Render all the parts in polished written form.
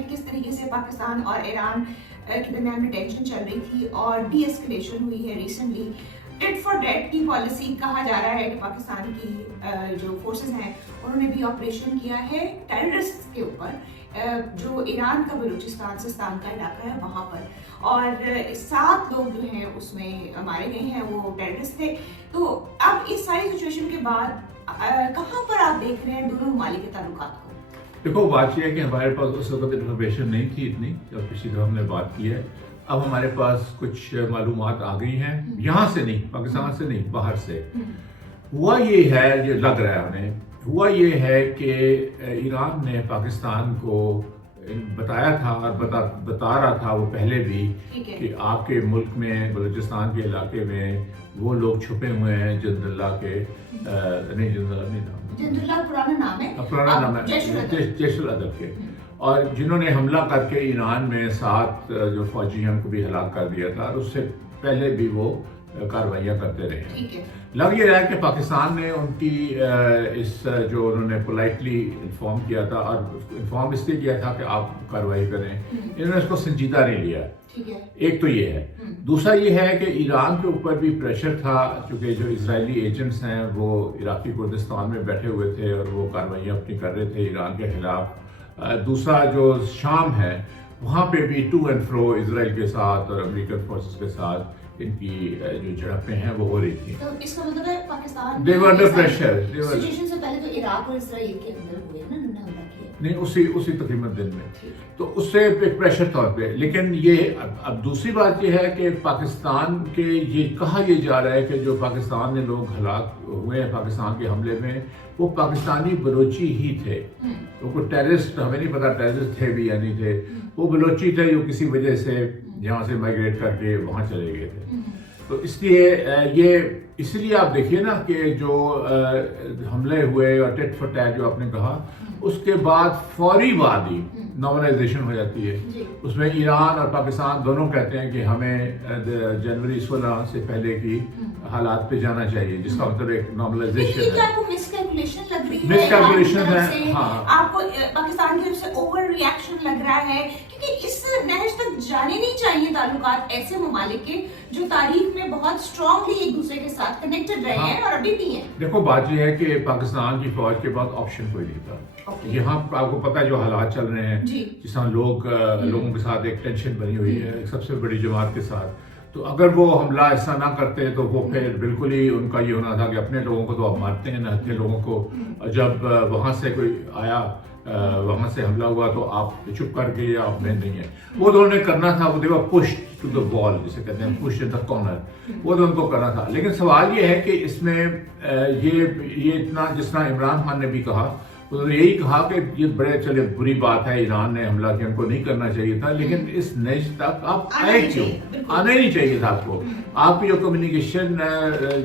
ہیں کہ کس طریقے سے پاکستان اور ایران کے درمیان میں ٹینشن چل رہی تھی اور ڈی ایسکلیشن ہوئی ہے ریسنٹلی. ٹٹ فار ڈیٹ کی پالیسی کہا جا رہا ہے کہ پاکستان کی جو فورسز ہیں انہوں نے بھی آپریشن کیا ہے ٹیررسٹ کے اوپر جو ایران کا بلوچستان سستان کا علاقہ ہے وہاں پر, اور 7 لوگ جو ہیں اس میں مارے گئے ہیں, وہ ٹیررسٹ تھے. تو اب اس ساری سچویشن کے بعد کہاں پر آپ دیکھ رہے ہیں دونوں ممالک کے تعلقات کو؟ دیکھو بات یہ ہے کہ ہمارے پاس اس وقت انفارمیشن نہیں تھی اتنی جب پچھلی دفعہ ہم نے بات کی ہے. اب ہمارے پاس کچھ معلومات آ گئی ہیں, یہاں سے نہیں, پاکستان سے نہیں, باہر سے. ہوا یہ ہے, یہ لگ رہا ہے ہمیں, ہوا یہ ہے کہ ایران نے پاکستان کو بتایا تھا اور بتا رہا تھا وہ پہلے بھی کہ آپ کے ملک میں بلوچستان کے علاقے میں وہ لوگ چھپے ہوئے ہیں جند اللہ کے, نہیں جند اللہ نہیں نام, جند اللہ پرانا نام ہے جیش العدل کے, اور جنہوں نے حملہ کر کے ایران میں 7 جو فوجی ہیں ان کو بھی ہلاک کر دیا تھا, اور اس سے پہلے بھی وہ کارروائیاں کرتے رہے. لگ یہ رہا ہے کہ پاکستان نے ان کی اس جو انہوں نے پولائٹلی انفارم کیا تھا, اور انفارم اس لیے کیا تھا کہ آپ کارروائی کریں, انہوں نے اس کو سنجیدہ نہیں لیا. ایک تو یہ ہے. دوسرا یہ ہے کہ ایران کے اوپر بھی پریشر تھا, چونکہ جو اسرائیلی ایجنٹس ہیں وہ عراقی کردستان میں بیٹھے ہوئے تھے اور وہ کارروائیاں اپنی کر رہے تھے ایران کے خلاف. دوسرا جو شام ہے وہاں پہ بھی ٹو اینڈ فرو اسرائیل کے ساتھ اور امریکن فورسز کے ساتھ ان کی جو جھڑپیں ہیں وہ ہو رہی تھیں. تو اس کا مطلب ہے Pakistan they were under pressure. Situation سے پہلے تو عراق اور اسرائیل کے اندر ہوئے نا حملہ کیا, نہیں اسی تقریباً دن میں, تو اس سے ایک پریشر طور پہ. لیکن یہ اب دوسری بات یہ ہے کہ پاکستان کے یہ کہا یہ جا رہا ہے کہ جو پاکستان میں لوگ ہلاک ہوئے ہیں پاکستان کے حملے میں وہ پاکستانی بلوچی ہی تھے. وہ کوئی ٹیررسٹ ہمیں نہیں پتا ٹیررسٹ تھے بھی یا نہیں تھے, وہ بلوچی تھے جو کسی وجہ سے یہاں سے مائگریٹ کر کے وہاں چلے گئے تھے. تو اس لیے آپ دیکھیے نا کہ جو حملے ہوئے اور ٹٹ فار ٹیٹ جو آپ نے کہا, اس کے بعد فوری بعد ہی نارملائزیشن ہو جاتی ہے. اس میں ایران اور پاکستان دونوں کہتے ہیں کہ ہمیں جنوری 16 سے پہلے کی حالات پہ جانا چاہیے, جس کا مطلب ایک نارملائزیشن ہے. آپ کو مسکیلکولیشن لگ رہی ہے, مسکیلکولیشن ہے, ہاں, آپ کو پاکستان کی طرف سے اوور ری ایکشن لگ رہا ہے, کیونکہ اس نہج تک جانے نہیں چاہیے تعلقات ایسے ممالک کے جو تاریخ میں بہت اسٹرانگلی ایک دوسرے کے ساتھ کنیکٹڈ رہے ہیں اور ابھی بھی ہیں. دیکھو بات یہ ہے کہ پاکستان کی فوج کے بعد آپشن کوئی نہیں تھا. یہاں آپ کو پتا جو حالات چل رہے ہیں, جس طرح لوگوں کے ساتھ ایک ٹینشن بنی ہوئی ہے سب سے بڑی جماعت کے ساتھ, تو اگر وہ حملہ ایسا نہ کرتے تو وہ پھر بالکل ہی ان کا یہ ہونا تھا کہ اپنے لوگوں کو تو آپ مارتے ہیں نہ, اپنے لوگوں کو جب وہاں سے کوئی آیا وہاں سے حملہ ہوا تو آپ چپ کر کے یا آپ میں نہیں ہے. وہ تو انہوں نے کرنا تھا, وہ دیکھو پش ٹو دا وال جسے کہتے ہیں, پش ان دا کارنر, وہ تو ان کو کرنا تھا. لیکن سوال یہ ہے کہ اس میں یہ اتنا, جس طرح عمران خان نے بھی کہا, انہوں نے یہی کہا کہ یہ بڑے چلے بری بات ہے ایران نے حملہ کیا, ان کو نہیں کرنا چاہیے تھا, لیکن اس نج تک آپ آئے کیوں, آنا ہی نہیں چاہیے تھا آپ کو. آپ کی جو کمیونیکیشن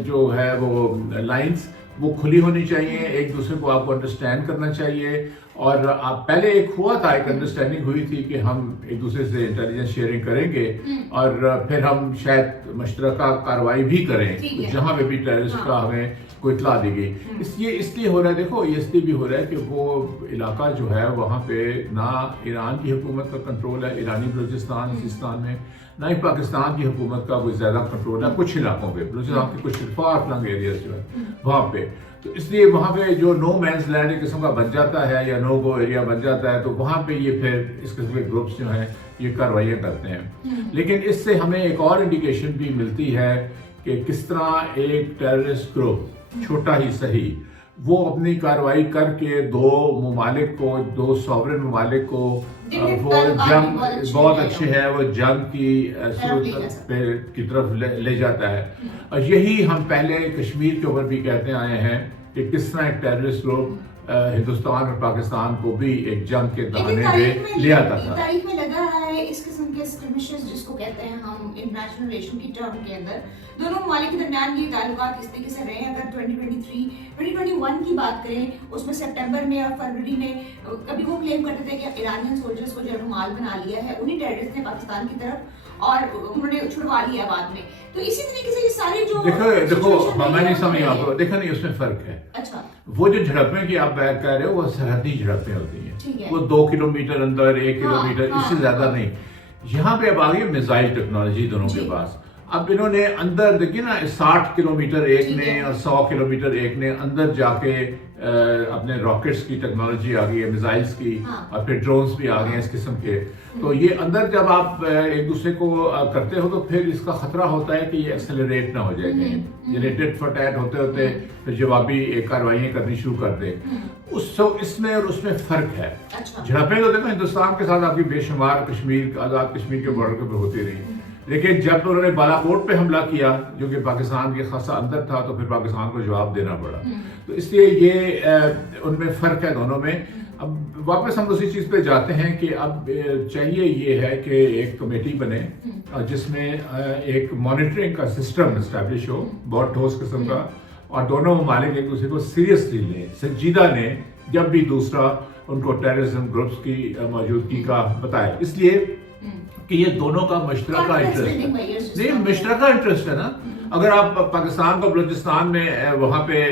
جو ہے وہ لائنز وہ کھلی ہونی چاہیے, ایک دوسرے کو آپ کو انڈرسٹینڈ کرنا چاہیے. اور آپ پہلے ایک ہوا تھا, ایک انڈرسٹینڈنگ ہوئی تھی کہ ہم ایک دوسرے سے انٹیلیجنس شیئرنگ کریں گے اور پھر ہم شاید مشترکہ کارروائی بھی کریں جہاں پہ بھی ٹیررسٹ کا ہمیں کوئی اطلاع دی گئی. اس لیے ہو رہا ہے, دیکھو یہ اس لیے بھی ہو رہا ہے کہ وہ علاقہ جو ہے وہاں پہ نہ ایران کی حکومت کا کنٹرول ہے ایرانی بلوچستان سیستان میں, نہ ہی پاکستان کی حکومت کا کوئی زیادہ کنٹرول ہے کچھ علاقوں پہ, بلوچستان کے کچھ فار فلنگ ایریاز جو ہے وہاں پہ. تو اس لیے وہاں پہ جو نو مینز لینڈ ایک قسم کا بن جاتا ہے یا نو گو ایریا بن جاتا ہے, تو وہاں پہ یہ پھر اس قسم کے گروپس جو ہیں یہ کارروائیاں کرتے ہیں. لیکن اس سے ہمیں ایک اور انڈیکیشن بھی ملتی ہے کہ کس طرح ایک ٹیررسٹ گروپ چھوٹا ہی صحیح وہ اپنی کارروائی کر کے دو سوورن ممالک کو وہ جنگ بہت اچھے ہے, وہ جنگ کی صورت کی طرف لے جاتا ہے. اور یہی ہم پہلے کشمیر کے اوپر بھی کہتے آئے ہیں کہ کس طرح ایک ٹیررسٹ گروپ ہندوستان اور پاکستان کو بھی ایک جنگ کے دہانے پہ لے آتا تھا. تاریخ میں لگا رہا ہے اس قسم کے اسکرمشز جس کو کہتے ہیں ہم انٹرنیشنل ریلیشن کی ٹرم کے اندر دونوں ممالک کے درمیان یہ تعلقات اس طریقے سے رہے ہیں. اگر 2021 کی بات کریں, اس میں سپٹمبر میں اور فروری میں کبھی وہ کلیم کرتے تھے کہ ایرانین سولجرز کو جو رومال بنا لیا ہے انہی ٹیررسٹ نے پاکستان کی طرف اور انہوں نے چھڑوا لیا بعد میں. تو اسی طریقے سے یہ سارے جو دیکھو میں نہیں سمجھ آپ کو, دیکھا نہیں اس میں فرق ہے. اچھا وہ جو جھڑپیں کہ آپ کہہ رہے ہو وہ سرحدی جھڑپیں ہوتی ہیں، وہ 2 کلومیٹر اندر 1 کلومیٹر اس سے زیادہ نہیں. یہاں پہ اب آ گئی میزائل ٹیکنالوجی دونوں کے پاس. اب انہوں نے اندر دیکھیے نا 60 کلومیٹر ایک نے اور 100 کلومیٹر ایک نے اندر جا کے اپنے راکٹس کی ٹیکنالوجی آ گئی ہے، میزائلز کی، اور پھر ڈرونز بھی آ گئے ہیں اس قسم کے. تو یہ اندر جب آپ ایک دوسرے کو کرتے ہو تو پھر اس کا خطرہ ہوتا ہے کہ یہ ایکسلریٹ نہ ہو جائے گا، یعنی ٹٹ فور ٹیٹ ہوتے ہوتے پھر جوابی کارروائیاں کرنی شروع کر دیں. اس میں اور اس میں فرق ہے. جھڑپیں تو دیکھو ہندوستان کے ساتھ آپ کی بے شمار کشمیر، آزاد کشمیر کے بارڈر کے اوپر ہوتی رہی، لیکن جب انہوں نے بالا کوٹ پہ حملہ کیا جو کہ پاکستان کے خاصا اندر تھا تو پھر پاکستان کو جواب دینا پڑا. تو اس لیے یہ ان میں فرق ہے دونوں میں. اب واپس ہم اسی چیز پہ جاتے ہیں کہ اب چاہیے یہ ہے کہ ایک کمیٹی بنے جس میں ایک مانیٹرنگ کا سسٹم اسٹیبلش ہو بہت ٹھوس قسم کا، اور دونوں ممالک ایک دوسرے کو سیریسلی لیں، سنجیدہ لیں جب بھی دوسرا ان کو ٹیررزم گروپس کی موجودگی کا بتائے. اس لیے کہ یہ دونوں کا مشترکہ انٹرسٹ ہے. نہیں، مشترکہ انٹرسٹ ہے نا. اگر آپ پاکستان کو بلوچستان میں وہاں پہ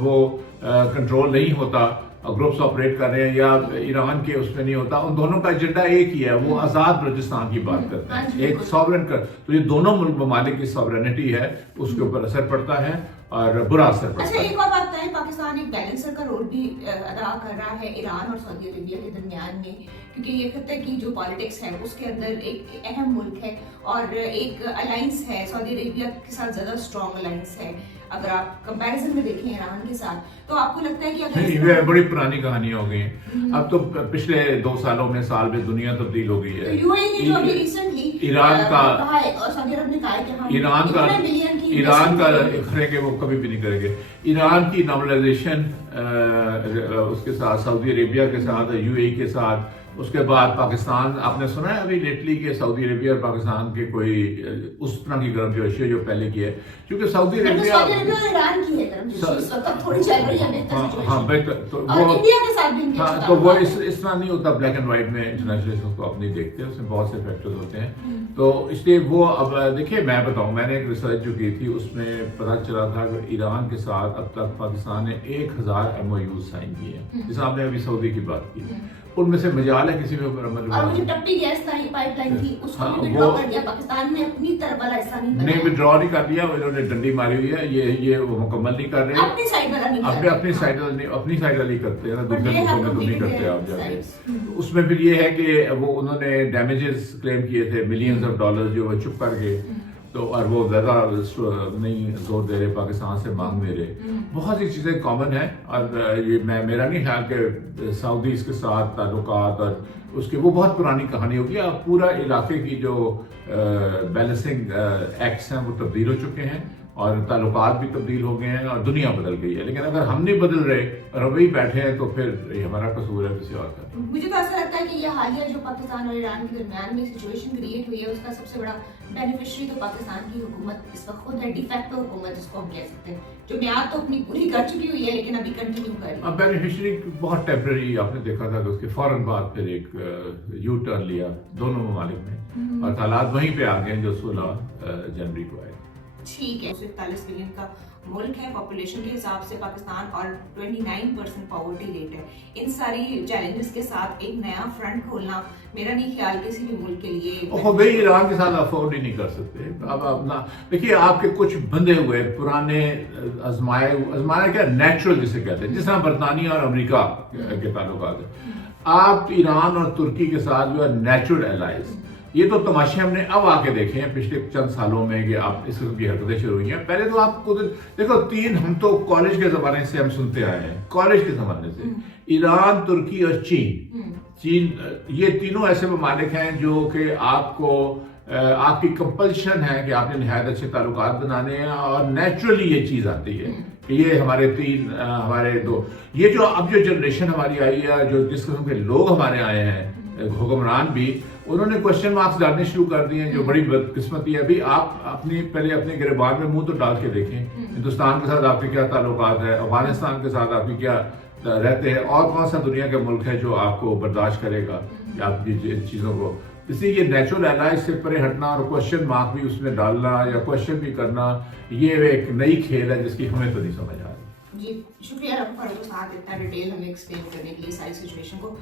وہ کنٹرول نہیں ہوتا، گروپس آپریٹ کر رہے ہیں، یا ایران کے اس میں نہیں ہوتا، ان دونوں کا ایجنڈا ایک ہی ہے، وہ آزاد بلوچستان کی بات کرتے ہیں، ایک ساورن کا. تو یہ دونوں ممالک کی ساورنٹی ہے، اس کے اوپر اثر پڑتا ہے اور برا اثر پڑتا ہے. اچھا، ایک اور بات ہے، پاکستان ایک بیلنسر کا رول بھی ادا کر رہا ہے ایران اور سعودی عربیہ کے درمیان میں، کیونکہ یہ خطے کی جو پالیٹکس ہے اس کے اندر ایک اہم ملک ہے اور ایک الائنس ہے سعودی عربیہ کے ساتھ، زیادہ اسٹرانگ الائنس ہے. اگر آپ کمپیریزن میں دیکھیں ایران کے ساتھ تو آپ کو لگتا ہے کہ اگر بڑی پرانی کہانی ہو گئی ہیں. اب تو پچھلے 2 سالوں میں سال میں دنیا تبدیل ہو گئی ہے. ایران کا کھڑے کے وہ کبھی بھی نہیں کریں گے. ایران کی نارملائزیشن اس کے ساتھ، سعودی عربیہ کے ساتھ، UAE کے ساتھ، اس کے بعد پاکستان. آپ نے سنا ہے ابھی لیٹلی کہ سعودی عربیہ اور پاکستان کے کوئی اس طرح کی گرم جوشی ہے جو پہلے کی ہے، کیونکہ سعودی عربیہ تو وہ اس طرح نہیں ہوتا بلیک اینڈ وائٹ میں. انٹرنیشنل کو آپ نہیں دیکھتے، اس میں بہت سے فیکٹرز ہوتے ہیں. تو اس لیے وہ اب دیکھیے میں بتاؤں، میں نے ایک ریسرچ جو کی تھی اس میں پتہ چلا تھا کہ ایران کے ساتھ اب تک پاکستان نے 1000 MOUs سائن کیے ہیں. جیسے آپ نے ابھی سعودی کی بات کی، ان میں سے مجال ہے کسی میں نہیں وڈرا نہیں کر دیا، انہوں نے ڈنڈی ماری ہوئی ہے. یہ وہ مکمل نہیں کر رہے، اپنی سائڈ والی کرتے ہیں، دوسرے ملکوں میں تو نہیں کرتے. آپ جا کے اس میں پھر یہ ہے کہ وہ انہوں نے ڈیمیجز کلیم کیے تھے $ملینز جو وہ چپ کر گئے. تو اور وہ زیادہ نہیں زور دے رہے، پاکستان سے مانگ نہیں رہے. بہت سی چیزیں کامن ہیں، اور یہ میرا نہیں خیال کہ سعودیز کے ساتھ تعلقات اور اس کے وہ بہت پرانی کہانی ہوگی. اب پورا علاقے کی جو بیلنسنگ ایکٹس ہیں وہ تبدیل ہو چکے ہیں اور تعلقات بھی تبدیل ہو گئے ہیں اور دنیا بدل گئی ہے. لیکن اگر ہم نہیں بدل رہے اور ہم وہی بیٹھے ہیں تو پھر یہ ہمارا قصور ہے کسی اور کا. مجھے تو ایسا لگتا ہے کہ یہ حالیہ جو پاکستان اور ایران کے درمیان میں سچویشن کریٹ ہوئی ہے اس کا سب سے بڑا بینیفیشری تو پاکستان کی حکومت اس وقت خود ہے، ڈی فیکٹو حکومت جس کو ہم کہہ سکتے ہیں، جو میعاد تو اپنی پوری کر چکی ہوئی ہے لیکن ابھی کنٹینیو کر رہی ہے. اب بینیفیشری بہت ٹیمپرری، آپ نے دیکھا تھا کہ اس کے فوراً بعد پھر ایک یو ٹرن لیا دونوں ممالک میں، اور حالات وہیں پہ آ گئے جو 16 جنوری کو آئے. ٹھیک ہے، 41 ملین کا ملک ہے پاپولیشن کے حساب سے پاکستان، اور 29% پاورٹی ریٹ ہے. ان ساری چیلنجز کے ساتھ ایک نیا فرنٹ کھولنا میرا نہیں خیال کسی بھی ملک کے لیے. بھائی ایران کے ساتھ افورڈ ہی نہیں کر سکتے. اب اپنا دیکھیے، آپ کے کچھ بندے ہوئے پرانے آزمائے کیا نیچرل جسے کہتے ہیں، جس طرح برطانیہ اور امریکہ کے تعلقات ہیں. آپ ایران اور ترکی کے ساتھ جو ہے نیچرل الائز، یہ تو تماشے ہم نے اب آ کے دیکھے ہیں پچھلے چند سالوں میں کہ آپ اس قسم کی حرکتیں شروع ہوئی ہیں. پہلے تو آپ کو دیکھو ہم تو کالج کے زمانے سے ہم سنتے آئے ہیں، کالج کے زمانے سے ایران، ترکی اور چین یہ تینوں ایسے ممالک ہیں جو کہ آپ کو آپ کی کمپلشن ہے کہ آپ نے نہایت اچھے تعلقات بنانے ہیں، اور نیچرلی یہ چیز آتی ہے کہ یہ ہمارے دو یہ جو اب جو جنریشن ہماری آئی ہے، جو جس قسم کے لوگ ہمارے آئے ہیں، حکمران بھی، انہوں نے کوشچن مارکس ڈالنے شروع کر دیے ہیں، جو بڑی بدقسمتی ہے. ابھی آپ پہلے اپنے گریبان میں منہ تو ڈال کے دیکھیں، ہندوستان کے ساتھ آپ کے کیا تعلقات ہے، افغانستان کے ساتھ آپ کی کیا رہتے ہیں، اور کون سا دنیا کا ملک ہے جو آپ کو برداشت کرے گا آپ کی چیزوں کو. اس لیے یہ نیچرل الائز سے پرے ہٹنا اور کوشچن مارک بھی اس میں ڈالنا یا کوشچن بھی کرنا، یہ ایک نئی کھیل ہے جس کی ہمیں تو نہیں سمجھ آ رہی. جی شکریہ ڈاکٹر فاروق استاد اتنا ڈیٹیل ہمیں ایکسپلین کرنے کے لیے ساری سچویشن کو.